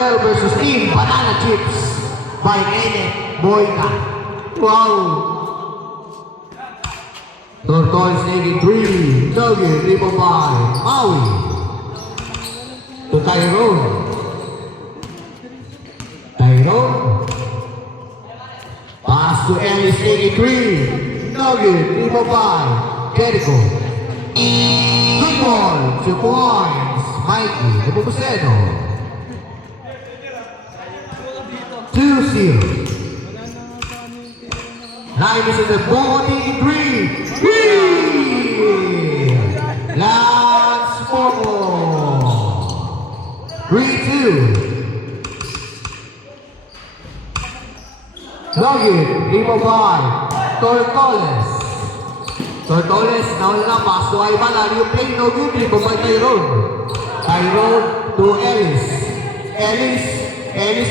versus Team Banana Chips by Kenneth Boyka. Wow! Tortoise 83, Nugget, Ripo by Maui. To Tyrone. Pass to Ellis 83, Nugget, Ripo by Jericho. Good ball, 2 points, Mikey, Nepomuceno. 2-0. Linus in the ball, 83. Lance Bobo. 3-2. Nugget, Imo by Tortoles. Tortoles, nawala na pass to Ivan. Are you playing no good? Imo by Tyrone. Tyrone to Ellis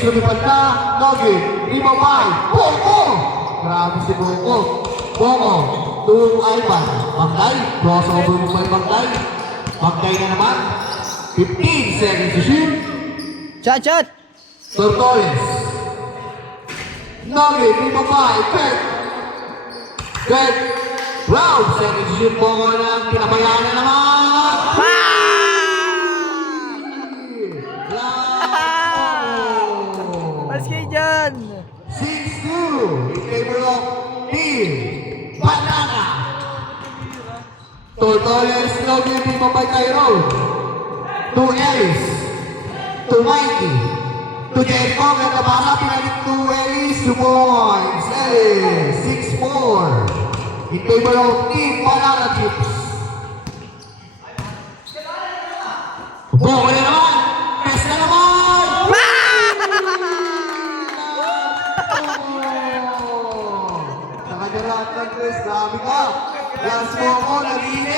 lumipad na, Nugget, Imo by Bongo! Grabe si Bongo. Bongo to Ivan. Magday, crossover mo by Magday. Magday na naman. 15 seconds to shoot. Chat! Tortoles. Nugget, Imo by Kurt. Round seconds to shoot. Bongo na, pinabayaan na naman. Mas kayo dyan! 6-2 in favor of Team Banana. Tortoles, Nugget, Imo by Tyrone. To Ellis. To Mikey. To Jericho, ganda baka pinalit to Ellis. 2 points. Ellis, 6-4 in favor of Team Banana Chips. Bongo na naman. Pes na naman. Nakagarat ng Chris, grabe ka. Lance Bongo, nag-iinit.